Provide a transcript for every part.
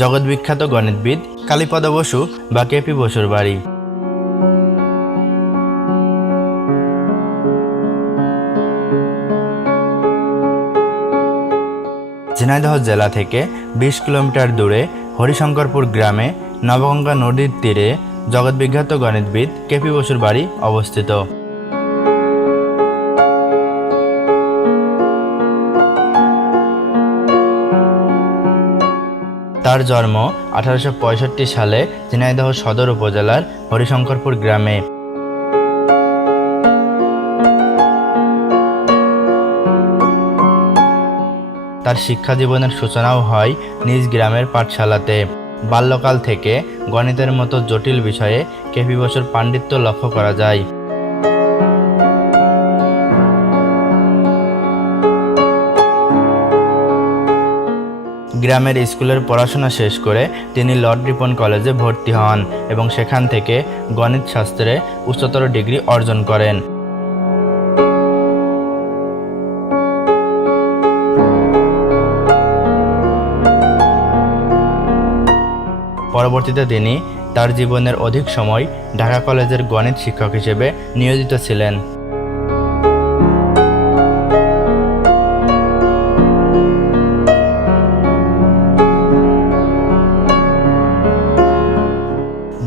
জগৎবিখ্যাত গণিতবিদ কালীপদ বসু বা কেপি বসুর বাড়ি। ঝিনাইদহ জেলা থেকে ২০ কিলোমিটার দূরে হরিশঙ্করপুর গ্রামে নবগঙ্গা নদীর তীরে জগৎবিখ্যাত গণিতবিদ কেপি বসুর বাড়ি অবস্থিত। তার জন্ম 1865 সালে ঝিনাইদহ সদর উপজেলার হরিশঙ্করপুর গ্রামে। তার শিক্ষা জীবনের সূচনাও হয় নিজ গ্রামের পাঠশালাতে। বাল্যকাল থেকে গণিতের মতো জটিল বিষয়ে কেপি বসুর পাণ্ডিত্য লক্ষ্য করা যায়। গ্রামের স্কুলের পড়াশোনা শেষ করে তিনি লর্ড রিপন কলেজে ভর্তি হন এবং সেখান থেকে গণিত শাস্ত্রে উচ্চতর ডিগ্রি অর্জন করেন। পরবর্তীতে তিনি তার জীবনের অধিক সময় ঢাকা কলেজের গণিত শিক্ষক হিসেবে নিয়োজিত ছিলেন।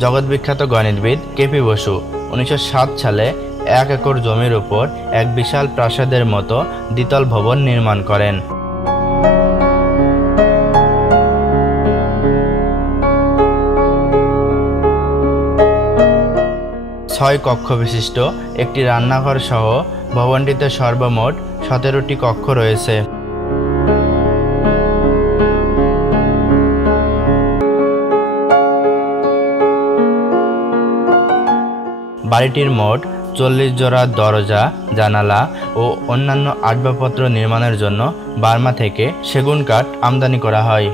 জগৎবিখ্যাত গণিতবিদ কেপি বসু 1907 সালে 1 একর জমির উপর এক বিশাল প্রাসাদের মতো দ্বিতল ভবন নির্মাণ করেন। ছয় কক্ষ বিশিষ্ট একটি রান্নাঘর সহ ভবনটিতে সর্বমোট 17টি কক্ষ রয়েছে। বাড়িটির মোট 40 জোড়া দরজা, জানালা ও অন্যান্য আসবাবপত্র নির্মাণের জন্য বার্মা থেকে সেগুন কাঠ আমদানি করা হয়।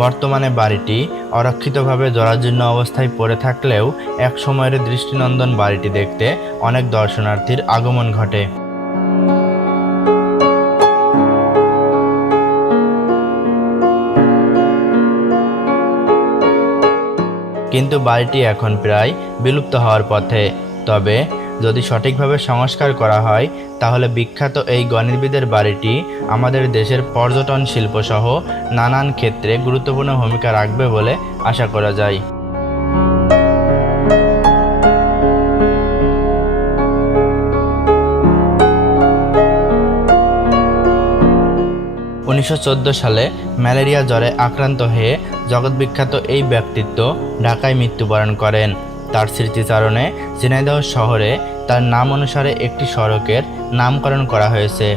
বর্তমানে বাড়িটি অরক্ষিতভাবে জরাজীর্ণ অবস্থায় পড়ে থাকলেও এক সময়ের দৃষ্টিনন্দন বাড়িটি দেখতে অনেক দর্শনার্থীর আগমন ঘটে। কিন্তু বাড়িটি এখন প্রায় বিলুপ্ত হওয়ার পথে। তবে যদি সঠিকভাবে সংস্কার করা হয় তাহলে বিখ্যাত এই গণিতবিদের বাড়িটি আমাদের দেশের পর্যটন শিল্প সহ নানান ক্ষেত্রে গুরুত্বপূর্ণ ভূমিকা রাখবে বলে আশা করা যায়। 1914 সালে ম্যালেরিয়া জ্বরে আক্রান্ত হয়ে জগৎবিখ্যাত এই ব্যক্তিত্ব ঢাকায় মৃত্যুবরণ করেন। তার স্মৃতিচারণে ঝিনাইদহ শহরে তার নাম অনুসারে একটি সড়কের নামকরণ করা হয়েছে।